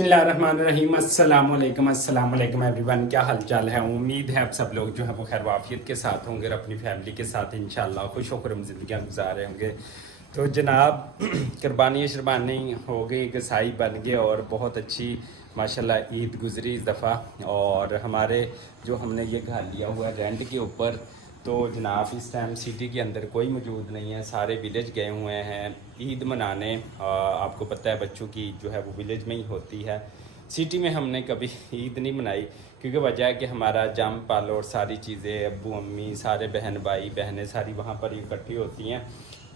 बिस्मिल्लाहिर्रहमानिर्रहीम अस्सलाम वालेकुम एवरीवन। क्या हाल चाल है। उम्मीद है आप सब लोग जो है वो खैर वाफियत के साथ होंगे और अपनी फैमिली के साथ इंशाल्लाह खुश होकर ज़िंदगियाँ गुजार रहे होंगे। तो जनाब कुर्बानी शरबानी हो गई, गसाई बन गए और बहुत अच्छी माशाल्लाह ईद गुजरी इस दफ़ा। और हमारे जो हमने ये घर लिया हुआ है रेंट के ऊपर, तो जनाब इस टाइम सिटी के अंदर कोई मौजूद नहीं है, सारे विलेज गए हुए हैं ईद मनाने। आपको पता है बच्चों की जो है वो विलेज में ही होती है। सिटी में हमने कभी ईद नहीं मनाई क्योंकि वजह है कि हमारा जम पाल और सारी चीज़ें अब्बू अम्मी सारे बहन भाई बहनें सारी वहाँ पर इकट्ठी होती हैं।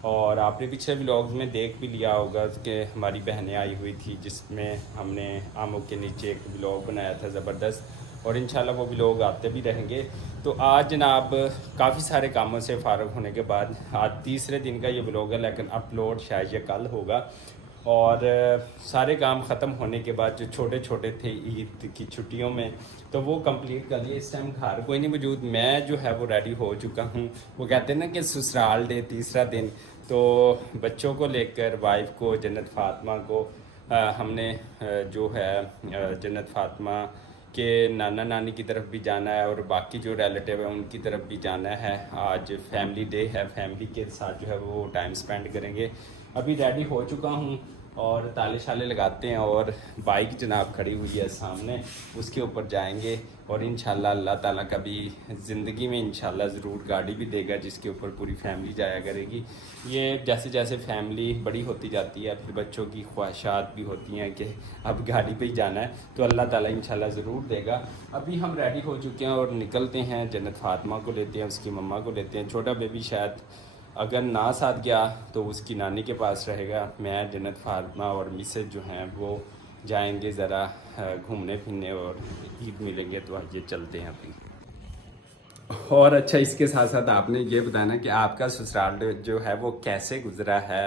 और आपने पिछले व्लॉग्स में देख भी लिया होगा कि हमारी बहनें आई हुई थी जिसमें हमने आमों के नीचे एक व्लॉग बनाया था ज़बरदस्त, और इंशाल्लाह वो व्लॉग आते भी रहेंगे। तो आज जनाब काफ़ी सारे कामों से फ़ारग होने के बाद आज तीसरे दिन का ये व्लॉग है, लेकिन अपलोड शायद ये कल होगा। और सारे काम ख़त्म होने के बाद जो छोटे छोटे थे ईद की छुट्टियों में, तो वो कंप्लीट कर लिए। इस टाइम घर कोई नहीं मौजूद, मैं जो है वो रेडी हो चुका हूँ। वो कहते हैं ना कि ससुराल डे तीसरा दिन, तो बच्चों को लेकर वाइफ को जन्नत फ़ातिमा को हमने जो है जन्नत फ़ातिमा के नाना नानी की तरफ भी जाना है और बाकी जो रिलेटिव है उनकी तरफ भी जाना है। आज फैमिली डे है, फैमिली के साथ जो है वो टाइम स्पेंड करेंगे। अभी रेडी हो चुका हूँ और ताले शाले लगाते हैं और बाइक जनाब खड़ी हुई है सामने, उसके ऊपर जाएंगे। और इंशाल्लाह अल्लाह ताला कभी ज़िंदगी में इंशाल्लाह ज़रूर गाड़ी भी देगा जिसके ऊपर पूरी फैमिली जाया करेगी। ये जैसे जैसे फैमिली बड़ी होती जाती है फिर बच्चों की ख्वाहिशात भी होती हैं कि अब गाड़ी पे ही जाना है, तो अल्लाह ताला इंशाल्लाह ज़रूर देगा। अभी हम रेडी हो चुके हैं और निकलते हैं। जन्नत फ़ातिमा को लेते हैं, उसकी मम्मा को लेते हैं। छोटा बेबी शायद अगर ना साथ गया तो उसकी नानी के पास रहेगा। मैं जन्नत फ़ातिमा और मिसेज जो हैं वो जाएंगे ज़रा घूमने फिरने और ईद मिलेंगे। तो आइए चलते हैं अभी। और अच्छा, इसके साथ साथ आपने ये बताना कि आपका ससुराल जो है वो कैसे गुजरा है,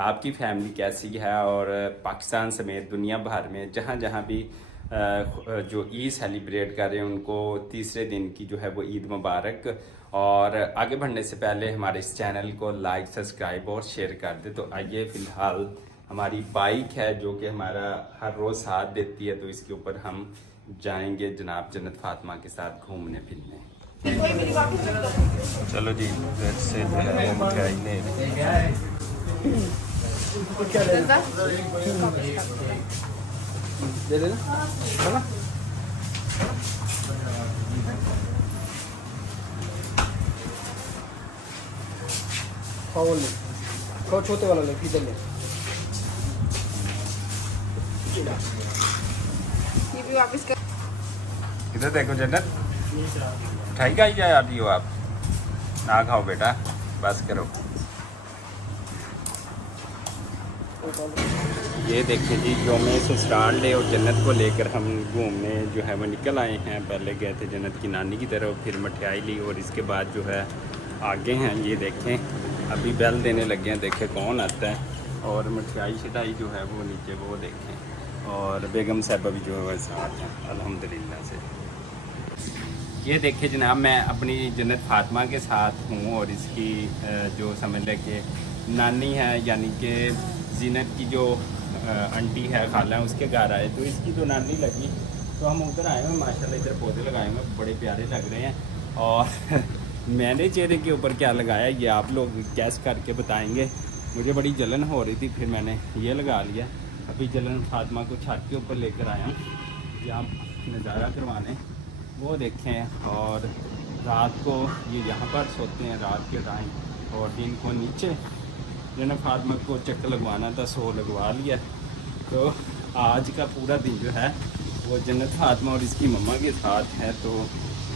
आपकी फैमिली कैसी है, और पाकिस्तान समेत दुनिया भर में जहाँ जहाँ भी जो ईद सेलिब्रेट कर रहे हैं उनको तीसरे दिन की जो है वो ईद मुबारक। और आगे बढ़ने से पहले हमारे इस चैनल को लाइक सब्सक्राइब और शेयर कर दे। तो आइए, फ़िलहाल हमारी बाइक है जो कि हमारा हर रोज़ साथ देती है, तो इसके ऊपर हम जाएंगे जनाब जन्नत फ़ातिमा के साथ घूमने फिरने। चलो जी, घर से जो है वो मिठाई ले दे देना। खाओ छोटे वाला ले, इधर ले। ये भी वापस कर। इधर देखो जन्नत, मिठाई खाई जा रही हो आप, ना खाओ बेटा, बस करो। ये देखिए जी, जो मैं ससुराल डे और जन्नत को लेकर हम घूमने जो है वो निकल आए हैं। पहले गए थे जन्नत की नानी की तरफ, फिर मिठाई ली और इसके बाद जो है आगे हैं। ये देखें अभी बेल देने लगे हैं, देखें कौन आता है। और मिठाई शिठाई जो है वो नीचे वो देखें। और बेगम साहबा भी जो है साथ हैं अल्हम्दुलिल्लाह से। ये देखिए जनाब, मैं अपनी जन्नत फ़ातिमा के साथ हूँ और इसकी जो समझ लें कि नानी है, यानी कि जीनत की जो आंटी है, खाला है, उसके घर आए तो इसकी तो नानी लगी, तो हम उधर आए हुए। माशाल्लाह इधर पौधे लगाए हुए बड़े प्यारे लग रहे हैं। और मैंने चेहरे के ऊपर क्या लगाया ये आप लोग गैस करके बताएंगे। मुझे बड़ी जलन हो रही थी, फिर मैंने ये लगा लिया। अभी जलन फ़ातिमा को छत के ऊपर लेकर आया हूँ या नज़ारा करवाने, वो देखें। और रात को ये यहाँ पर सोते हैं रात के टाइम, और दिन को नीचे। जन्नत फ़ातिमा को चक्कर लगवाना था, सो लगवा लिया। तो आज का पूरा दिन जो है वो जन्नत फ़ातिमा और इसकी मम्मा के साथ है। तो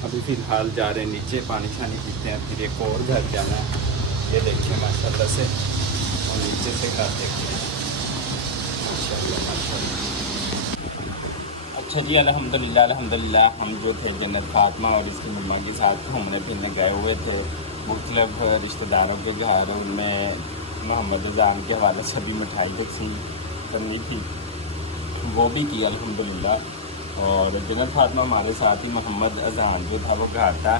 अभी फ़िलहाल जा रहे हैं नीचे, पानी शानी पीते हैं, फिर एक और घर जाना है। ये देखिए माशाल्लाह से, और नीचे से घर देखते हैं माशाल्लाह माशाल्लाह। अच्छा जी, अल्हम्दुलिल्लाह अल्हम्दुलिल्लाह। हम जो थे जन्नत फ़ातिमा और इसकी मम्मा के साथ घूमने फिरने गए हुए थे मुख्तलिफ रिश्तेदारों के घर। उनमें मोहम्मद अज़ाम के हवाले से भी मिठाई तकसीम करनी थी, वो भी की अल्हम्दुलिल्लाह। और जन्नत फ़ातिमा हमारे साथ ही मोहम्मद अज़ान जो था वो घर था।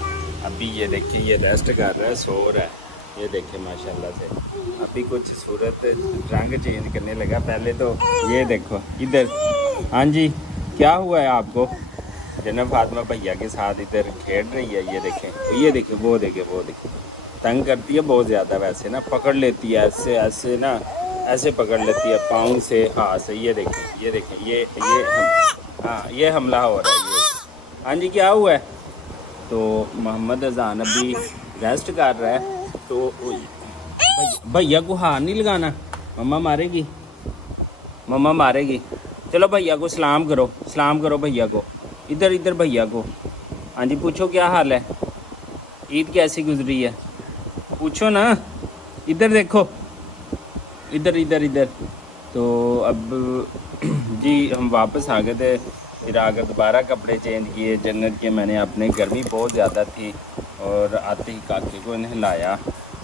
अभी ये देखिए ये रेस्ट कर रहा है, सो रहा है। ये देखिए माशाल्लाह से अभी कुछ सूरत रंग चेंज करने लगा। पहले तो ये देखो इधर हाँ जी, क्या हुआ है आपको? जन्नत फातिमा भैया के साथ इधर खेल रही है। ये देखें, ये देखें, वो देखें, वो देखें। तंग करती है बहुत ज़्यादा वैसे ना, पकड़ लेती है ऐसे ऐसे ना, ऐसे पकड़ लेती है पाँव से, हाथ से। ये देखें, ये देखें, हाँ, ये हमला हो रहा है ये। हाँ जी, क्या हुआ है? तो मोहम्मद अजान अभी रेस्ट कर रहा है, तो भैया को हाथ नहीं लगाना, मम्मा मारेगी, मम्मा मारेगी। चलो भैया को सलाम करो भैया को। इधर इधर भैया को। हाँ जी, पूछो क्या हाल है, ईद कैसी गुजरी है, पूछो ना। इधर देखो, इधर इधर इधर। तो अब जी हम वापस आ गए थे, फिर आकर दोबारा कपड़े चेंज किए जन्नत के। मैंने अपने, गर्मी बहुत ज़्यादा थी और आते ही काके को नहलाया।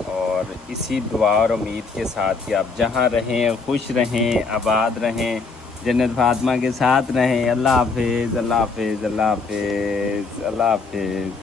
और इसी दुआ और उम्मीद के साथ कि आप जहाँ रहें खुश रहें, आबाद रहें, जन्नत फातिमा के साथ रहें। अल्लाह हाफिज़, अल्लाह हाफिज़, अल्लाह हाफिज़, अल्लाह हाफिज़।